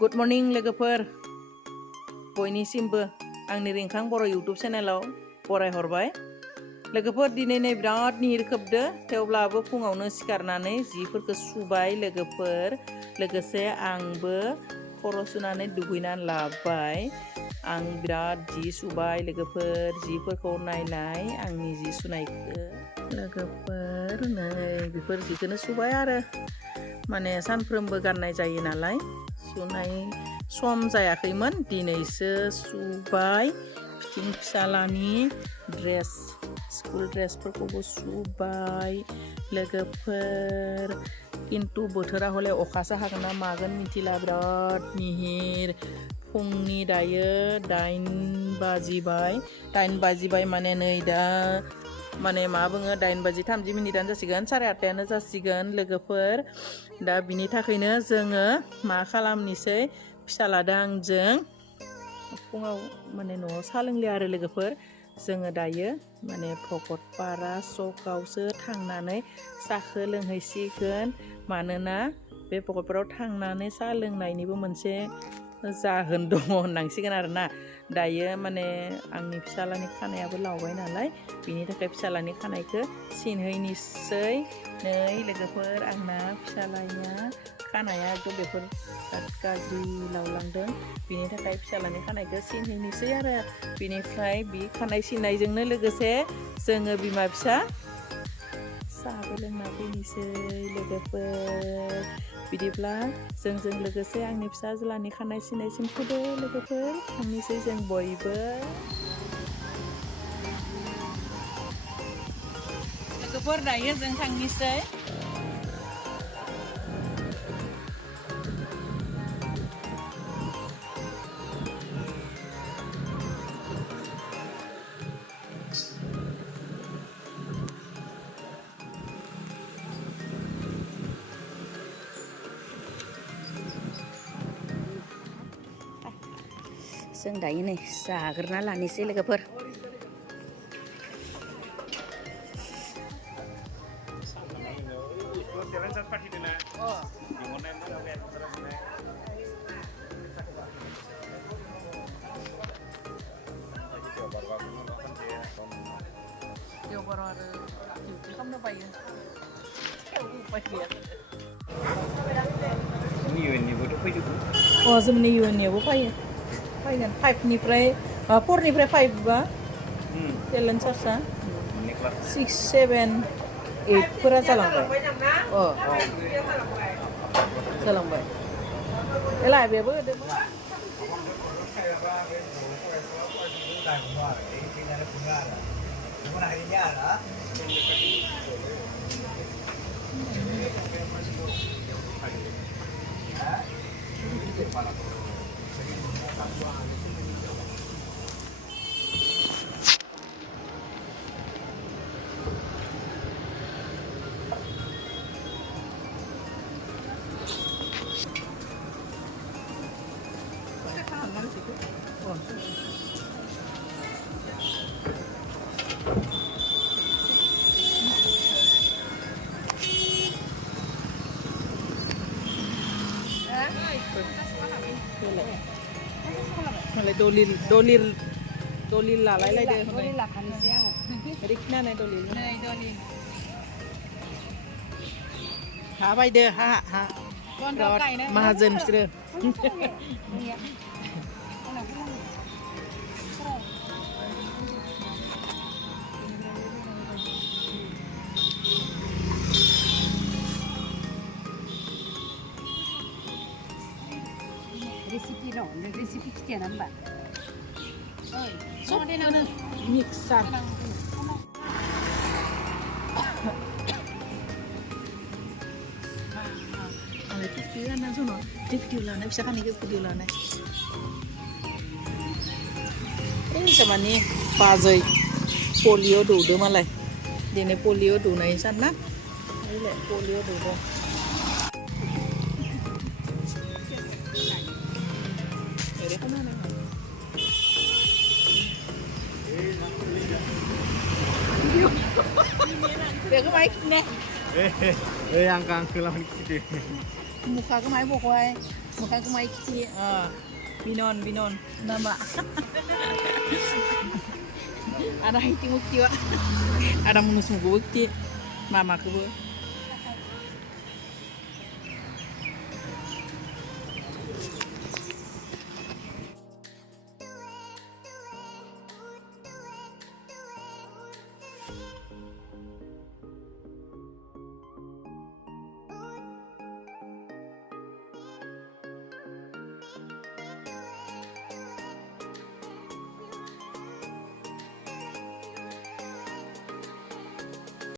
Good morning लोगोफोर बयनिसिमबो आंनि रिंखां बर' YouTube चेनेलाव बरायहरबाय लोगोफोर दिनै नै बिराद निहिर खोबदो थेवब्लाबो फुङावनो सिखारनानै जिफोरखौ सुबाय लोगोफोर लोगोसे आंबो खर' सुनानै दुगैनानै लाबाय आं बिराद जि सुबाय लोगोफोर जिफोरखौ नायनाय आंनि जि सुनायखौ लोगोफोर नै बेफोर जिखौनो सुबाय आरो माने सानफ्रोमबो गाननाय जायो नालाय सुनाय सम जायाखैमोन दिनैसो सुबाय फिथिं फिसालानि ड्रेस स्कुल ड्रेसफोरखौबो सुबाय लोगोफोर किन्तु बोथोरा हले अखासो हागोन ना मागोन मिथिला बिराद निहिर फुंनि दायो 8 बाजिबाय माने नै दा माने मा बुङो 8:30 जासिगोन 8:30 जासिगोन लोगोफोर दा बिनि थाखायनो जोङो मा खालामनोसै फिसालादों आंजों फुङाव माने न'आव साहा लोंलिया आरो लोगोफोर जोङो दायो माने भकतपारा सकआवसो थांनानै साहाखौ लोंहैसिगोन मानोना बे भकतपारायाव थांनानै साहा लोंनायनिबो मोनसे जाहोन दङ होननांसिगोन आरोना दायो माने आंनि फिसालानि खानायाबो लावबाय नालाय बिनि थाखाय फिसालानि खानायखौ सिनहैनोसै नै लोगोफोर आंना फिसालाया खानाया बेफोर गाज्रि लावलांदों बिनि थाखाय फिसालानि खानायखौ सिनहैनोसै आरो बिनिफ्राय बि खानाय सिननायजोंनो लोगोसे जोङो बिमा फिसा साहाबो लोंना फैनोसै लोगोफोर बिदिब्ला जोंजों लोगोसे आंनि फिसाज्लानि खानाय सिननायसिम फैदो लोगोफोर थांनोसै जों बयबो लोगोफोर दायो जों थांनोसै जों दायो नै जाग्रोना लानोसै लोगोफोर देवबार आरो डिउटि खालामनो बायो उपाय गैया जोंनि इउएननियावबो फैयो फैगोन 5निफ्राय 4निफ्राय 5 बा टेलेन्ट चार्जआ 6, 7, 8 फोरा जालांबाय जालांबाय एला बेबो होदोंमोन दलिल लालायलायदो दलिल लाखानोसै आङो रिखना नै दलिल हा बायदो हा माहाजोन बिसोरो रेसिपि खिथिया ना होमबा मिक्सार भिडिअ जुनो भिडिअ लानाय फिसा खानायखौ भिडिअ लानाय माने बाजै पलिअ दौदो मालाय दिनै पलिअ दौनाय सान ना पलिअ दौदो बेखौ माय खिने angka angka lah ini. muka ke main pokoknya Bukan aku mau ikut. binon Nama. ada hiting bukti wa ada munus mugu bukti mama kubu